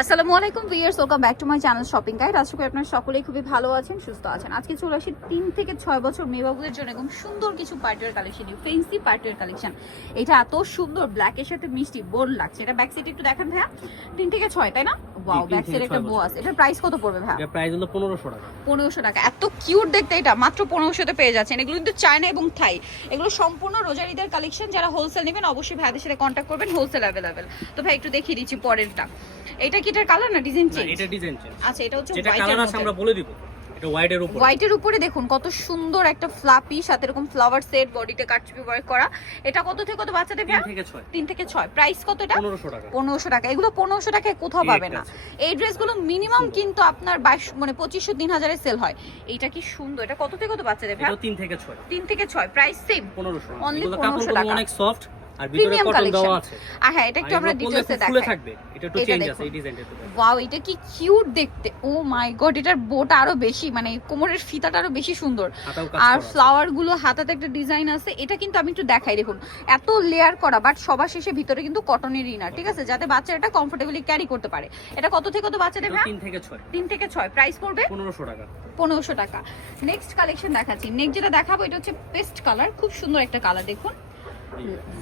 আসসালামু আলাইকুম viewers welcome back to my channel shopping guide আশা করি আপনারা সকলেই খুবই ভালো আছেন, সুস্থ আছেন। আজকে চলে আসি তিন থেকে ছয় বছর মেয়েবাবুদের জন্য একদম সুন্দর কিছু party wear collection fancy party wear collection. এটা এত সুন্দর ব্ল্যাকের সাথে মিষ্টি, বোল্ড লাগছে। এটা ব্যাক সাইড একটু দেখেন ভাইয়া। তিন থেকে ছয়, তাই না? ওয়াও একটা প্রাইস কত পড়বে এটা প্রাইস হলো টাকা। টাকা। এত কিউট দেখতে এটা। মাত্র পনেরোশোতে পেয়ে যাচ্ছেন। এগুলো কিন্তু চায়না এবং থাই। এগুলো সম্পূর্ণ রোজারিদের কালেকশন যারা হোলসেল নেবেন অবশ্যই ভাইদের সাথে কন্ট্যাক্ট করবেন। হোলসেল অ্যাভেলেবেল তো ভাই একটু দেখিয়ে দিচ্ছি পরেরটা। এটা কি এটার কালার না ডিজাইন চেঞ্জ এটা ডিজাইন চেঞ্জ আচ্ছা এটা হচ্ছে যেটা কালার আমরা বলে দিব। এটা হোয়াইটের উপর। হোয়াইটের উপরে দেখুন কত সুন্দর একটা ফ্লাপি সাথে এরকম ফ্লাওয়ার সেট বডিতে কাটচুপি ওয়ার্ক করা। এটা কত থেকে কত বাচ্চাদের থেকে ছয়। তিন থেকে ছয়। প্রাইস কত এটা? পনেরোশো টাকা। পনেরোশো টাকা। এগুলো পনেরোশো টাকায় কোথাও পাবে না। এই ড্রেসগুলো মিনিমাম কিন্তু আপনার বাইশ মানে পঁচিশশো তিন হাজারে সেল হয়। এইটা কি সুন্দর? এটা কত থেকে কত বাচ্চাদের ভাই? এটা তিন থেকে ছয়। তিন থেকে ছয়। প্রাইস সেম পনেরোশো। Only এগুলো 1500 টাকা। অনেক সফট আর ভিতরে কটন দেওয়া আছে। আর হ্যাঁ এটা একটু আমরা ফুলে দেখাই। থাকবে। এটা একটু চেঞ্জ আছে এই ডিজাইনটা ওয়াও এটা কি কিউট দেখতে। ও মাই গড এটার বোটা আরও বেশি মানে কোমরের ফিতাটা আরও বেশি সুন্দর। আর ফ্লাওয়ারগুলো হাতাতে একটা ডিজাইন আছে এটা কিন্তু আমি একটু দেখাই। দেখুন এত লেয়ার করা বাট সবার শেষে ভিতরে কিন্তু কটনের ইনার ঠিক আছে? যাতে বাচ্চারা এটা কমফোর্টেবলি ক্যারি করতে পারে। এটা কত থেকে কত বাচ্চাদের ভাই তিন থেকে ছয়। তিন থেকে ছয়। প্রাইস পড়বে? পনেরোশো টাকা। পনেরোশো টাকা। নেক্সট কালেকশন দেখাচ্ছি। নেক্সট যেটা দেখাবো এটা হচ্ছে পেস্ট কালার খুব সুন্দর একটা কালার দেখুন।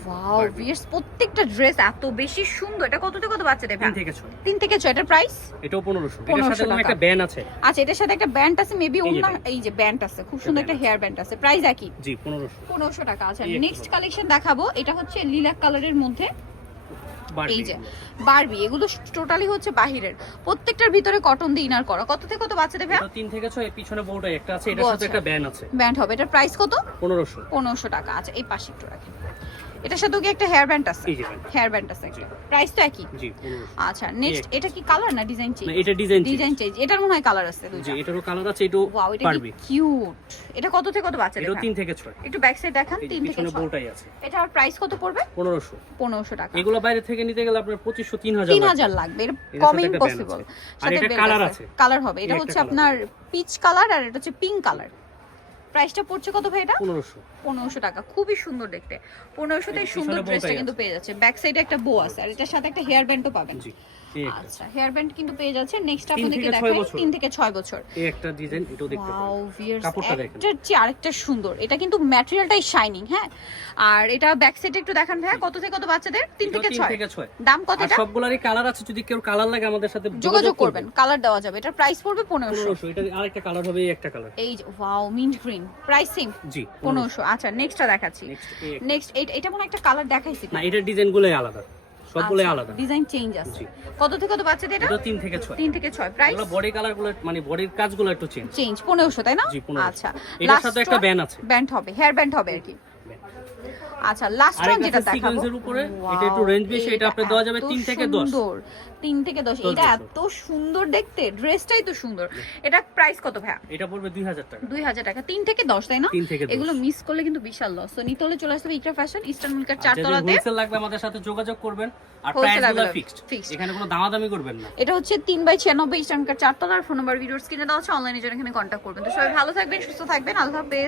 Wow Barbie। প্রত্যেকটা ড্রেস এত বেশি সুন্দর। এটা কত থেকে কত বাচ্চাদের ভাই থেকে ছয়। তিন থেকে 6 এটার প্রাইস এটাও পনেরোশো। এটার 1500 সাথে কোনো একটা ব্যান আছে? আচ্ছা এটার সাথে একটা ব্যান্ড আছে মেবি অন্য এই যে ব্যান্ড আছে খুব সুন্দর একটা হেয়ার ব্যান্ড আছে। প্রাইস একই? জি পনেরোশো। পনেরোশো টাকা। আচ্ছা নেক্সট কালেকশন দেখাবো। এটা হচ্ছে লিলাক কালারের মধ্যে। এই যে বারবি এগুলো টোটালি হচ্ছে বাহিরের। প্রত্যেকটার ভিতরে কটন দিয়ে ইনার করা। কত থেকে কত বাচ্চা দেবে? তিন থেকে ছয় পিছনে বউটাই একটা আছে এটার সাথে একটা ব্যান আছে। ব্যান্ড হবে। এটার প্রাইস কত? পনেরোশো। পনেরোশো টাকা। আচ্ছা এই পাশে একটু রাখেন এটার সাথেও কি একটা হেয়ার ব্যান্ড আছে। হেয়ার ব্যান্ড আছে একটা। প্রাইস তো একই? জি আচ্ছা নেক্সট এটা কি কালার না ডিজাইন চেঞ্জ না এটা ডিজাইন ডিজাইন চেঞ্জ এটার মনে হয় কালার আছে জি এটারও কালার আছে এটাও ওয়াও এটা কি কিউট এটা কত থেকে কত এটাও ভাই? তিন থেকে ছয়। একটু ব্যাক সাইড দেখান এই যে তিন থেকে পিছনে ছয়। বউটাই আছে। এটা আর প্রাইস কত পড়বে? পনেরোশো। পনেরোশো টাকা। এগুলো বাইরে থেকে নিতে গেলে আপনার পঁচিশশো তিন হাজার তিন লাগবে। হাজার লাগবে। এটা কম সাথে ইম্পসিবল এটা কালার আছে। কালার হবে। এটা হচ্ছে আপনার পিচ কালার আর এটা হচ্ছে পিঙ্ক কালার প্রাইসটা পড়ছে কত ভাই এটা? পনেরোশো। পনেরোশো টাকা। খুবই সুন্দর দেখতে। 1500 তে সুন্দর ড্রেসটা কিন্তু পেয়ে যাচ্ছে। ব্যাক সাইডে একটা বো আছে। আর এটার সাথে একটা হেয়ার ব্যান্ডও পাবেন। জি। আচ্ছা হেয়ার ব্যান্ড কিন্তু পেয়ে যাচ্ছে। নেক্সট আপনাদেরকে দেখাই বছর। থেকে ছয় বছর। এই একটা ডিজাইন এটাও দেখতে ওয়াও কাপড়টা দেখেন। একটার চেয়ে আরেকটা সুন্দর। এটা কিন্তু ম্যাটেরিয়ালটাই শাইনিং হ্যাঁ? আর এটা ব্যাক সাইডে একটু দেখান ভাইয়া কত থেকে কত বাচ্চাদের? তিন থেকে তিন ছয়। থেকে ছয়। দাম কত এটা? সবগুলারই কালার আছে যদি কেউ কালার লাগে আমাদের সাথে যোগাযোগ করবেন কালার দেওয়া যাবে। এটার প্রাইস পড়বে পনেরোশো। পনেরোশো এটা আরেকটা কালার হবে এই একটা কালার এই wow mint green price same জি পনেরোশো। আচ্ছা নেক্সটটা দেখাচ্ছি। নেক্সট এটা মনে হয় একটা কালার দেখাইছি। না এটার ডিজাইন গুলোই আলাদা। সবগুলোই আলাদা। ডিজাইন চেঞ্জ আছে। কত থেকে কত বাচ্চাদের এটা? এটা তিন থেকে ছয়। তিন থেকে ছয়। প্রাইস এগুলো বডি কালারগুলো মানে বডির কাজগুলো একটু চেঞ্জ চেঞ্জ 1500 তাই না? জি, 1500 আচ্ছা। এটার সাথে একটা ব্যান্ড আছে। ব্যান্ড হবে হেয়ার ব্যান্ড হবে আর কি। আচ্ছা লাস্ট ওয়ান যেটা দেখাবো। উপরে, এটা একটু range বেশি, এটা দেওয়া যাবে এত তিন থেকে দশ। সুন্দর। তিন থেকে দশ দশ এটা এত সুন্দর দেখতে ড্রেসটাই তো সুন্দর। এটা প্রাইস কত ভাইয়া? এটা পড়বে দুই হাজার টাকা। দুই হাজার টাকা তিন থেকে দশ তাই না। এগুলো মিস করলে কিন্তু বিশাল লস তো নিতে হলে চলে আসতে হবে ইকরা ফ্যাশন ইস্টার্ন মিল্কার চারতলাতে। wholesale লাগবে আমাদের সাথে যোগাযোগ করবেন আর ফিক্সড এখানে কোনো দামাদামি করবেন না। এটা হচ্ছে তিন বাই ছিয়ানব্বই ইস্টার্ন মিল্কার চারতলার ফোন নাম্বার ভিডিওস কিনে দেওয়া হচ্ছে অনলাইনে জন্য এখানে কন্ট্যাক্ট করবেন। তো সবাই ভালো থাকবেন সুস্থ থাকবেন আল্লাহ হাফেজ।